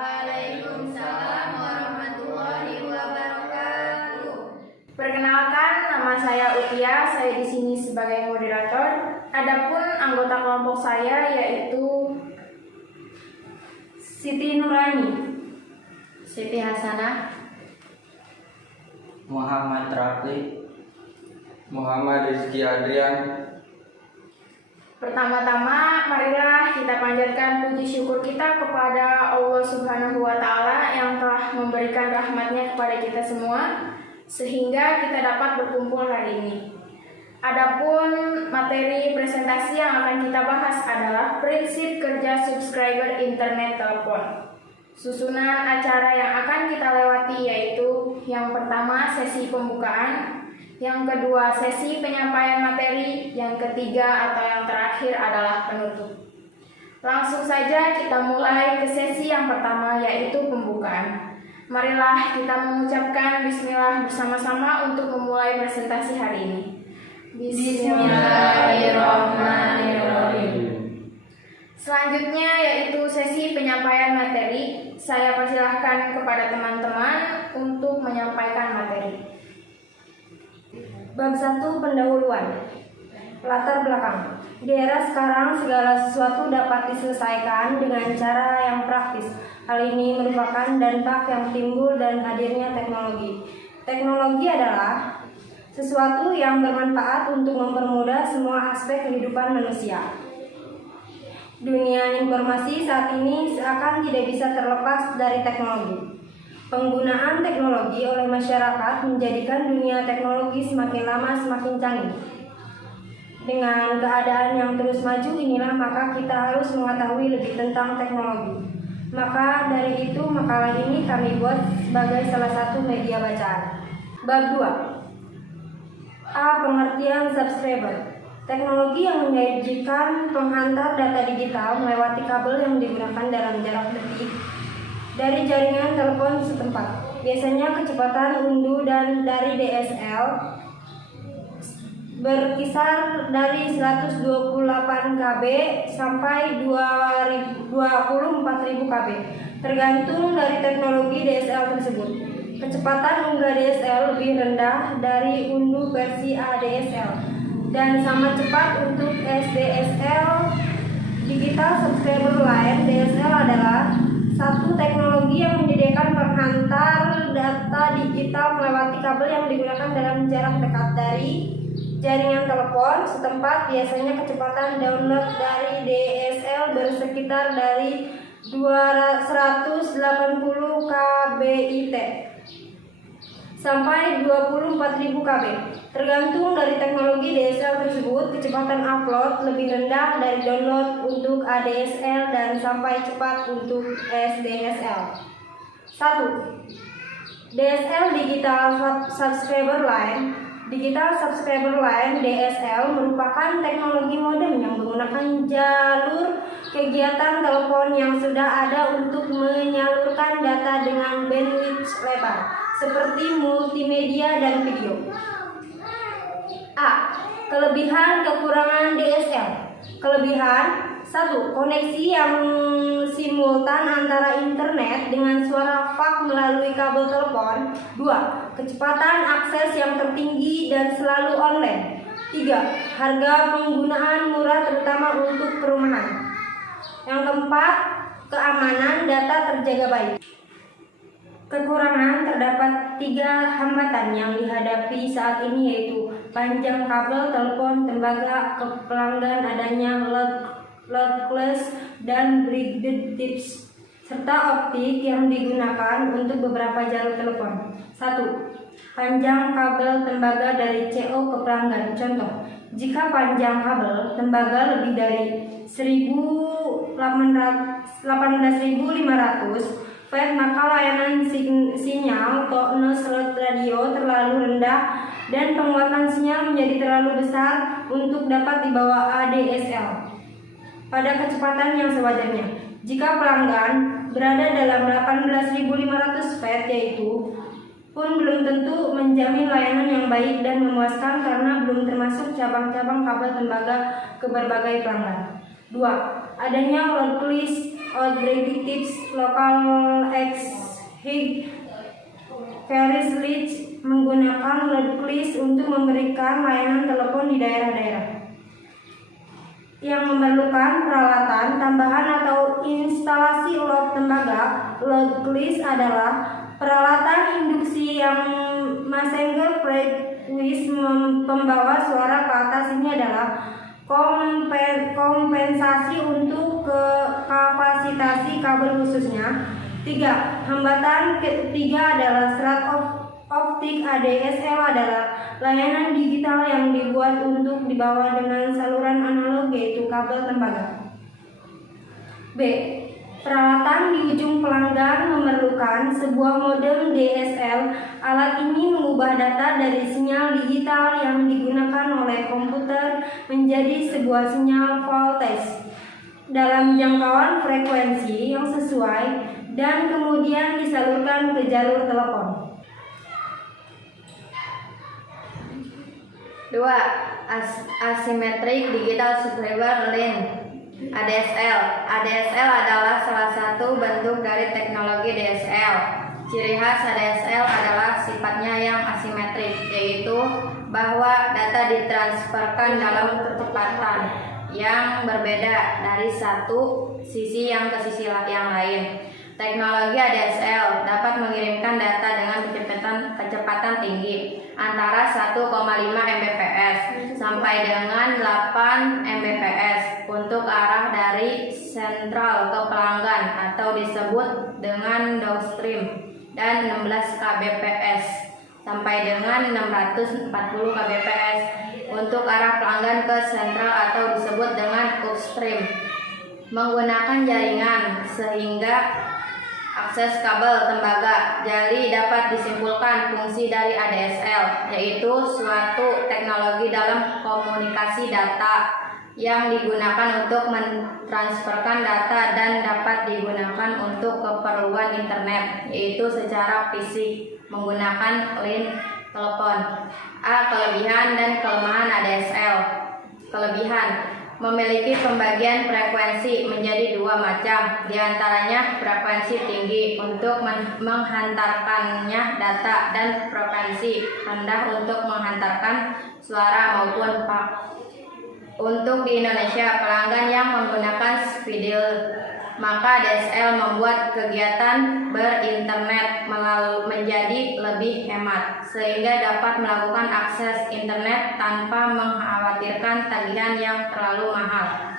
Waalaikumsalam warahmatullahi wabarakatuh. Perkenalkan, nama saya Utia. Saya di sini sebagai moderator. Adapun anggota kelompok saya yaitu Siti Nurani, Siti Hasanah, Muhammad Rafi, Muhammad Rizky Adrian. Pertama-tama, marilah kita panjatkan puji syukur kita kepada Allah Subhanahu wa Ta'ala yang telah memberikan rahmat-Nya kepada kita semua, sehingga kita dapat berkumpul hari ini. Adapun materi presentasi yang akan kita bahas adalah prinsip kerja subscriber internet telepon. Susunan acara yang akan kita lewati yaitu yang pertama sesi pembukaan, yang kedua sesi penyampaian materi, yang ketiga atau yang terakhir adalah penutup. Langsung saja kita mulai ke sesi yang pertama yaitu pembukaan. Marilah kita mengucapkan bismillah bersama-sama untuk memulai presentasi hari ini. Bismillahirrahmanirrahim. Selanjutnya yaitu sesi penyampaian materi. Saya persilahkan kepada teman-teman untuk menyampaikan materi. Bab 1 pendahuluan. Latar belakang. Di era sekarang segala sesuatu dapat diselesaikan dengan cara yang praktis. Hal ini merupakan dampak yang timbul dan hadirnya teknologi. Teknologi adalah sesuatu yang bermanfaat untuk mempermudah semua aspek kehidupan manusia. Dunia informasi saat ini seakan tidak bisa terlepas dari teknologi. Penggunaan teknologi oleh masyarakat menjadikan dunia teknologi semakin lama semakin canggih. Dengan keadaan yang terus maju inilah maka kita harus mengetahui lebih tentang teknologi. Maka dari itu makalah ini kami buat sebagai salah satu media bacaan. Bab 2. A. Pengertian subscriber. Teknologi yang menyajikan penghantar data digital melewati kabel yang digunakan dalam jarak detik dari jaringan telepon setempat. Biasanya kecepatan unduh dan dari DSL berkisar dari 128 KB sampai 24.000 KB, tergantung dari teknologi DSL tersebut. Kecepatan unggah DSL lebih rendah dari unduh versi ADSL dan sama cepat untuk SDSL. Digital Subscriber Line (DSL) adalah satu teknologi yang menyediakan penghantar data digital melewati kabel yang digunakan dalam jarak dekat dari jaringan telepon setempat. Biasanya kecepatan download dari DSL bersekitar dari 180 kbit sampai 24.000 KB. Tergantung dari teknologi DSL tersebut, kecepatan upload lebih rendah dari download untuk ADSL dan sampai cepat untuk SDSL. 1. DSL Digital Subscriber Line. Digital Subscriber Line (DSL) merupakan teknologi modem yang menggunakan jalur kegiatan telepon yang sudah ada untuk menyalurkan data dengan bandwidth lebar, seperti multimedia dan video. A. Kelebihan kekurangan DSL. Kelebihan 1. Koneksi yang simultan antara internet dengan suara fax melalui kabel telepon. 2. Kecepatan akses yang tertinggi dan selalu online. 3. Harga penggunaan murah terutama untuk perumahan. Yang keempat, keamanan data terjaga baik. Kekurangan terdapat 3 hambatan yang dihadapi saat ini yaitu panjang kabel telepon tembaga ke pelanggan, adanya loadless dan braided tips, serta optik yang digunakan untuk beberapa jalur telepon. 1. Panjang kabel tembaga dari CO ke pelanggan. Contoh, jika panjang kabel tembaga lebih dari 18.500 feet, maka layanan sinyal no slot radio terlalu rendah dan penguatan sinyal menjadi terlalu besar untuk dapat dibawa ADSL pada kecepatan yang sewajarnya. Jika pelanggan berada dalam 18.500 feet yaitu pun belum tentu menjamin layanan yang baik dan memuaskan karena belum termasuk cabang-cabang kabel tembaga ke berbagai pelanggan. 2. Adanya load list objectives local carriers list menggunakan load list untuk memberikan layanan telepon di daerah-daerah yang memerlukan peralatan tambahan atau instalasi ulat tembaga. Load list adalah peralatan induksi yang messenger frequency pembawa suara ke atas. Ini adalah kompensasi untuk kapasitasi kabel khususnya. 3. Hambatan ketiga adalah serat optik. ADSL adalah layanan digital yang dibuat untuk dibawa dengan saluran analog, yaitu kabel tembaga. B. Peralatan di ujung pelanggan memerlukan sebuah modem DSL. Alat ini mengubah data dari sinyal digital yang digunakan oleh komputer menjadi sebuah sinyal voltage dalam jangkauan frekuensi yang sesuai dan kemudian disalurkan ke jalur telepon. 2. Asymmetric Digital Subscriber Line (ADSL). ADSL adalah salah satu bentuk dari teknologi DSL. Ciri khas ADSL adalah sifatnya yang asimetrik, yaitu bahwa data ditransferkan dalam kecepatan yang berbeda dari satu sisi yang ke sisi yang lain. Teknologi ADSL dapat mengirimkan data dengan kecepatan tinggi antara 1,5 Mbps sampai dengan 8 Mbps untuk arah dari sentral ke pelanggan atau disebut dengan downstream, dan 16 kbps sampai dengan 640 kbps untuk arah pelanggan ke sentral atau disebut dengan upstream. Menggunakan jaringan sehingga akses kabel tembaga, jadi dapat disimpulkan fungsi dari ADSL, yaitu suatu teknologi dalam komunikasi data yang digunakan untuk mentransferkan data dan dapat digunakan untuk keperluan internet, yaitu secara fisik menggunakan line telepon. A. Kelebihan dan kelemahan ADSL. Kelebihan: memiliki pembagian frekuensi menjadi 2 macam, diantaranya frekuensi tinggi untuk menghantarkannya data dan frekuensi rendah untuk menghantarkan suara maupun pak. Untuk di Indonesia, pelanggan yang menggunakan Speedil, maka DSL membuat kegiatan berinternet menjadi lebih hemat, sehingga dapat melakukan akses internet tanpa mengkhawatirkan tagihan yang terlalu mahal.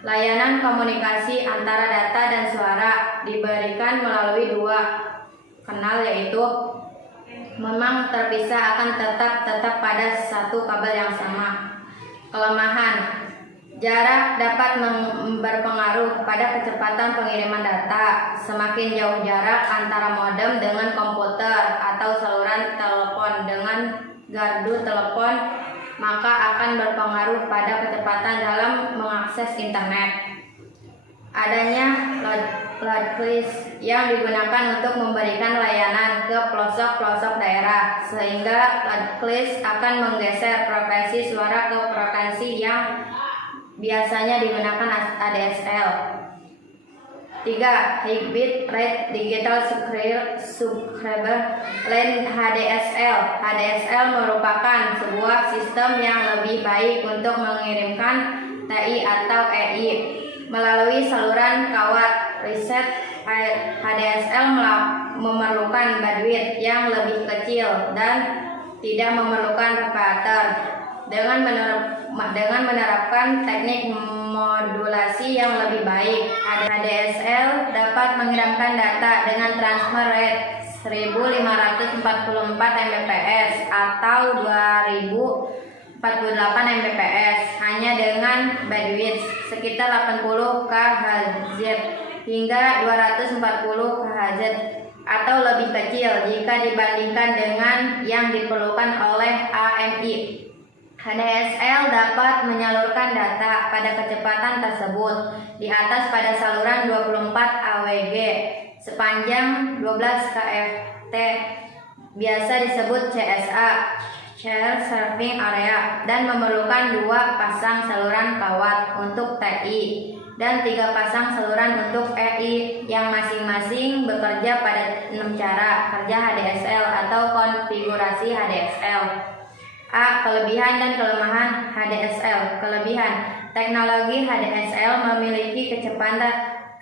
Layanan komunikasi antara data dan suara diberikan melalui 2 kanal, yaitu memang terpisah akan tetap pada satu kabel yang sama. Kelemahan: jarak dapat berpengaruh pada kecepatan pengiriman data. Semakin jauh jarak antara modem dengan komputer atau saluran telepon dengan gardu telepon, maka akan berpengaruh pada kecepatan dalam mengakses internet. Adanya load list yang digunakan untuk memberikan layanan ke pelosok-pelosok daerah, sehingga load list akan menggeser frekuensi suara ke frekuensi yang biasanya digunakan ADSL. 3. High bit rate digital subscriber line (HDSL). HDSL merupakan sebuah sistem yang lebih baik untuk mengirimkan TI atau EI melalui saluran kawat. Riset HDSL memerlukan bandwidth yang lebih kecil dan tidak memerlukan repeater. Dengan menerapkan teknik modulasi yang lebih baik, ADSL dapat mengirimkan data dengan transfer rate 1544 Mbps atau 2048 Mbps hanya dengan bandwidth sekitar 80 kHz hingga 240 kHz atau lebih kecil jika dibandingkan dengan yang diperlukan oleh AMI. HDSL dapat menyalurkan data pada kecepatan tersebut di atas pada saluran 24 AWG sepanjang 12 kft, biasa disebut CSA (Share Serving Area), dan memerlukan 2 pasang saluran kawat untuk TI. dan 3 pasang saluran untuk EI yang masing-masing bekerja pada 6 cara kerja HDSL atau konfigurasi HDSL. A. Kelebihan dan kelemahan HDSL. Kelebihan: teknologi HDSL memiliki kecepatan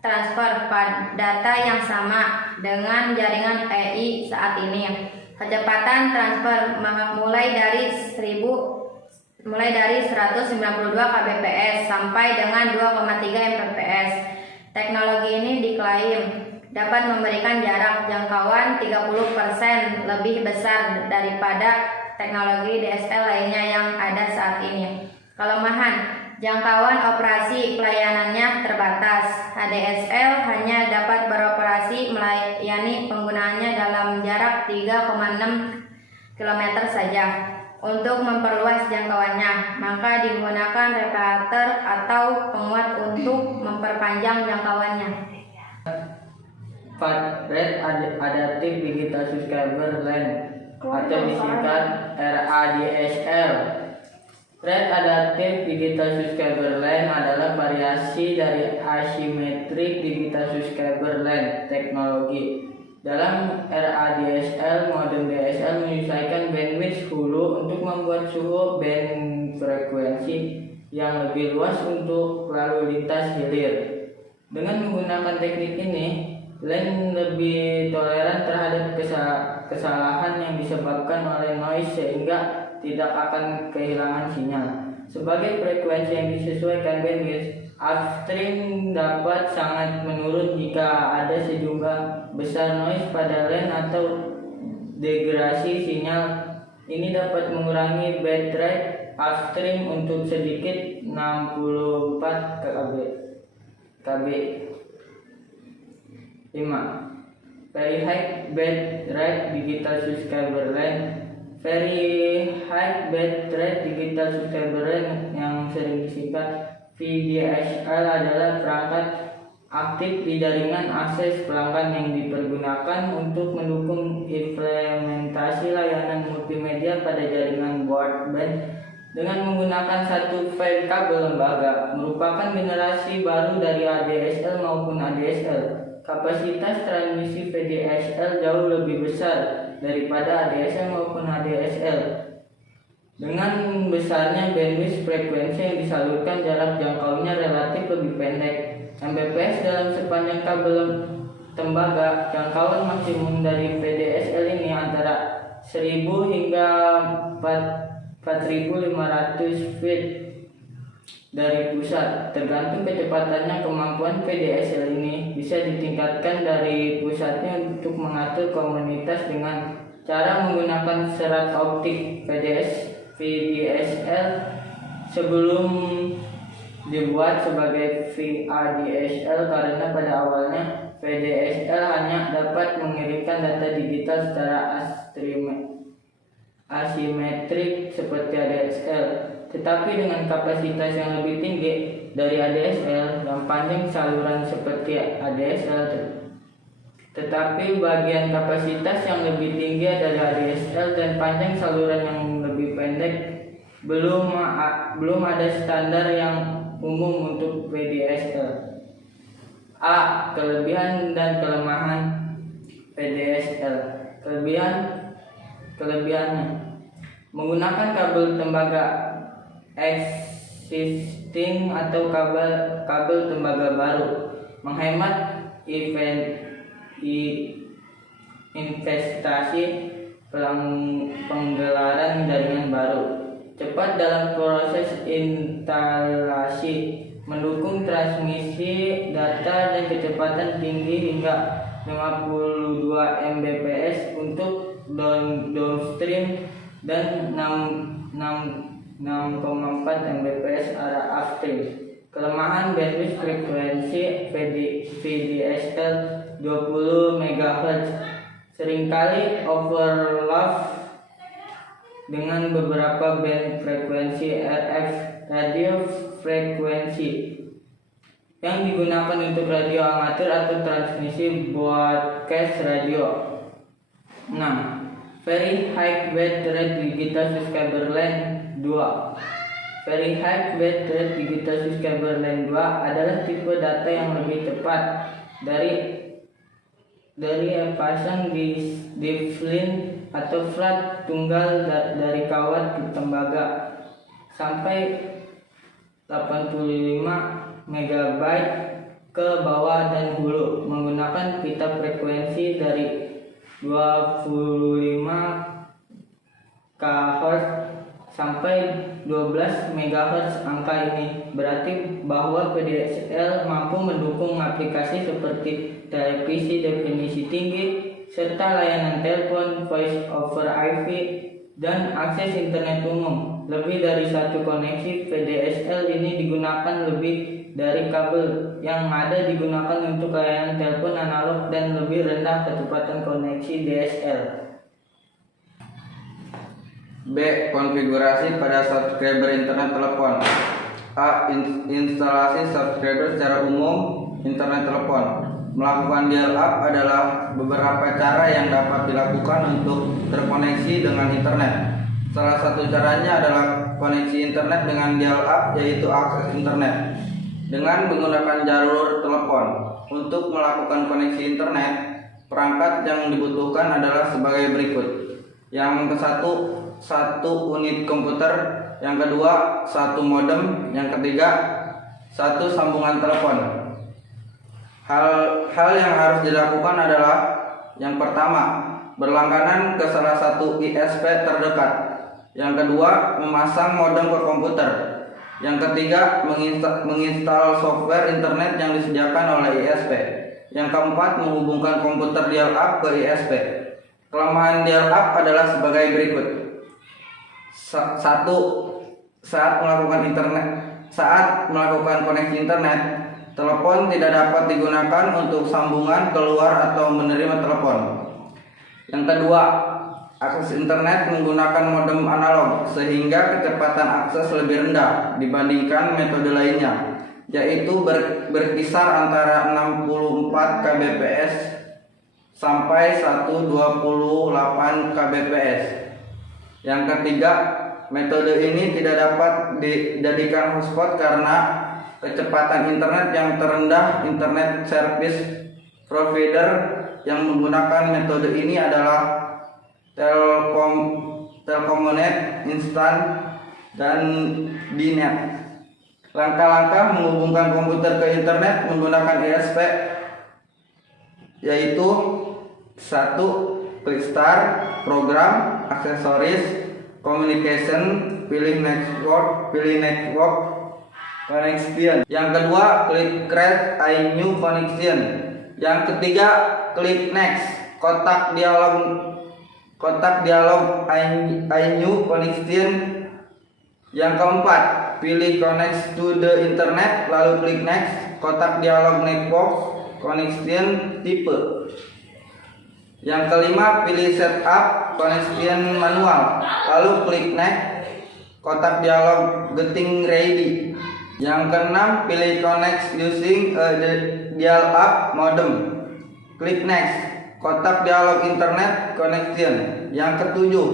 transfer data yang sama dengan jaringan EI saat ini. Kecepatan transfer mulai dari 192 kbps sampai dengan 2,3 mbps. Teknologi ini diklaim dapat memberikan jarak jangkauan 30% lebih besar daripada teknologi DSL lainnya yang ada saat ini. Kelemahan: jangkauan operasi pelayanannya terbatas. HDSL hanya dapat beroperasi melayani penggunaannya dalam jarak 3,6 km saja. Untuk memperluas jangkauannya, maka digunakan reparator atau penguat untuk memperpanjang jangkauannya. Rate Adaptive Digital Subscriber Line atau disingkat RADSL. Rate Adaptive Digital Subscriber Line adalah variasi dari Asymmetric Digital Subscriber Line teknologi. Dalam RADSL, modem DSL menyesuaikan bandwidth hulu untuk membuat suhu band frekuensi yang lebih luas untuk lalu lintas hilir. Dengan menggunakan teknik ini, line lebih toleran terhadap kesalahan yang disebabkan oleh noise sehingga tidak akan kehilangan sinyal. Sebagai frekuensi yang disesuaikan bandwidth, upstream dapat sangat menurun jika ada sejumlah besar noise pada line atau degradasi sinyal. Ini dapat mengurangi bitrate upstream untuk sedikit 64 kb. 5. Very high bitrate digital subscriber line. Very high bitrate digital subscriber line yang sering disingkat VDSL adalah perangkat aktif di jaringan akses pelanggan yang dipergunakan untuk mendukung implementasi layanan multimedia pada jaringan broadband dengan menggunakan satu file kabel lembaga. Merupakan generasi baru dari ADSL maupun ADSL. Kapasitas transmisi VDSL jauh lebih besar daripada ADSL maupun ADSL. Dengan besarnya bandwidth frekuensi yang disalurkan, jarak jangkaunya relatif lebih pendek. Mbps dalam sepanjang kabel tembaga. Jangkauan maksimum dari VDSL ini antara 1000 hingga 4500 feet dari pusat. Tergantung kecepatannya, kemampuan VDSL ini bisa ditingkatkan dari pusatnya untuk mengatur komunitas dengan cara menggunakan serat optik. VDSL sebelum dibuat sebagai VADSL karena pada awalnya VDSL hanya dapat mengirimkan data digital secara asimetrik seperti ADSL, tetapi dengan kapasitas yang lebih tinggi dari ADSL dan panjang saluran seperti ADSL. Tetapi bagian kapasitas yang lebih tinggi dari ADSL dan panjang saluran yang lebih pendek, belum ada standar yang umum untuk VDSL. A. Kelebihan dan kelemahan VDSL. Kelebihannya: menggunakan kabel tembaga existing atau kabel tembaga baru, menghemat investasi penggelaran jaringan baru, cepat dalam proses instalasi, mendukung transmisi data dan kecepatan tinggi hingga 52 Mbps untuk downstream dan 6,4 Mbps arah upstream. Kelemahan bandwidth frekuensi VDSL 20 MHz seringkali overlap dengan beberapa band frekuensi RF, radio frekuensi, yang digunakan untuk radio amatir atau transmisi broadcast radio. 6. Very high bitrate digital subscriber line. 2. Very high bit rate digital subscriber line 2 adalah tipe data yang lebih cepat dari yang pasang di line atau flat tunggal dari kawat ke tembaga sampai 85 MB ke bawah dan hulu menggunakan pita frekuensi dari 25 kHz sampai 12 MHz. Angka ini berarti bahwa VDSL mampu mendukung aplikasi seperti televisi definisi tinggi serta layanan telepon, voice over IP, dan akses internet umum. Lebih dari satu koneksi VDSL ini digunakan lebih dari kabel yang ada digunakan untuk layanan telepon analog dan lebih rendah kecepatan koneksi DSL. B. Konfigurasi pada subscriber internet telepon. A. Instalasi subscriber secara umum internet telepon. Melakukan dial-up adalah beberapa cara yang dapat dilakukan untuk terkoneksi dengan internet. Salah satu caranya adalah koneksi internet dengan dial-up, yaitu akses internet dengan menggunakan jalur telepon. Untuk melakukan koneksi internet, perangkat yang dibutuhkan adalah sebagai berikut. Yang ke satu unit komputer, yang kedua satu modem, yang ketiga satu sambungan telepon. Hal yang harus dilakukan adalah yang pertama, berlangganan ke salah satu ISP terdekat. Yang kedua, memasang modem ke komputer. Yang ketiga, menginstal software internet yang disediakan oleh ISP. Yang keempat, menghubungkan komputer dial-up ke ISP. Kelemahan dial-up adalah sebagai berikut. 1. Saat melakukan koneksi internet, telepon tidak dapat digunakan untuk sambungan keluar atau menerima telepon. Yang kedua, akses internet menggunakan modem analog sehingga kecepatan akses lebih rendah dibandingkan metode lainnya, yaitu berkisar antara 64 kbps sampai 128 kbps. Yang ketiga, metode ini tidak dapat dijadikan hotspot karena kecepatan internet yang terendah. Internet service provider yang menggunakan metode ini adalah Telkomnet, Instan, dan Dinet. Langkah-langkah menghubungkan komputer ke internet menggunakan ISP yaitu 1. Klik start, program, aksesoris, communication, pilih network connection. Yang kedua, klik create a new connection. Yang ketiga, klik next, kotak dialog a new connection. Yang keempat, pilih connect to the internet, lalu klik next, kotak dialog network connection type. Yang kelima, pilih setup connection manual, lalu klik next, kotak dialog getting ready. Yang keenam, pilih connect using a dial-up modem, klik next, kotak dialog internet connection. Yang ketujuh,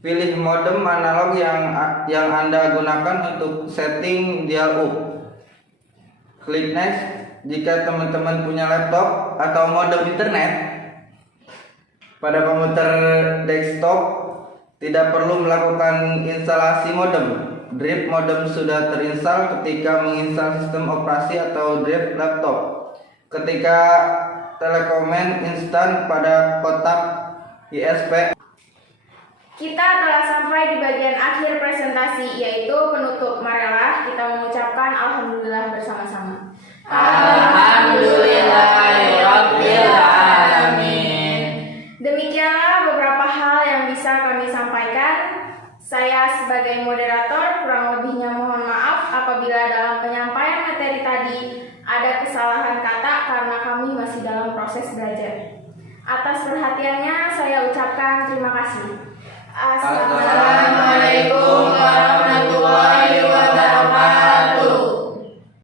pilih modem analog yang Anda gunakan untuk setting dial-up, klik next. Jika teman-teman punya laptop atau modem internet pada komputer desktop, tidak perlu melakukan instalasi modem. Drive modem sudah terinstal ketika menginstal sistem operasi atau drive laptop. Ketika Telkomnet instan pada kotak ISP. Kita telah sampai di bagian akhir presentasi, yaitu penutup. Marilah kita mengucapkan alhamdulillah bersama-sama. Alhamdulillahirabbil alamin. Demikianlah beberapa hal yang bisa kami sampaikan. Saya sebagai moderator kurang lebihnya mohon maaf apabila dalam penyampaian materi tadi ada kesalahan kata karena kami masih dalam proses belajar. Atas perhatiannya saya ucapkan terima kasih. Assalamualaikum warahmatullahi wabarakatuh.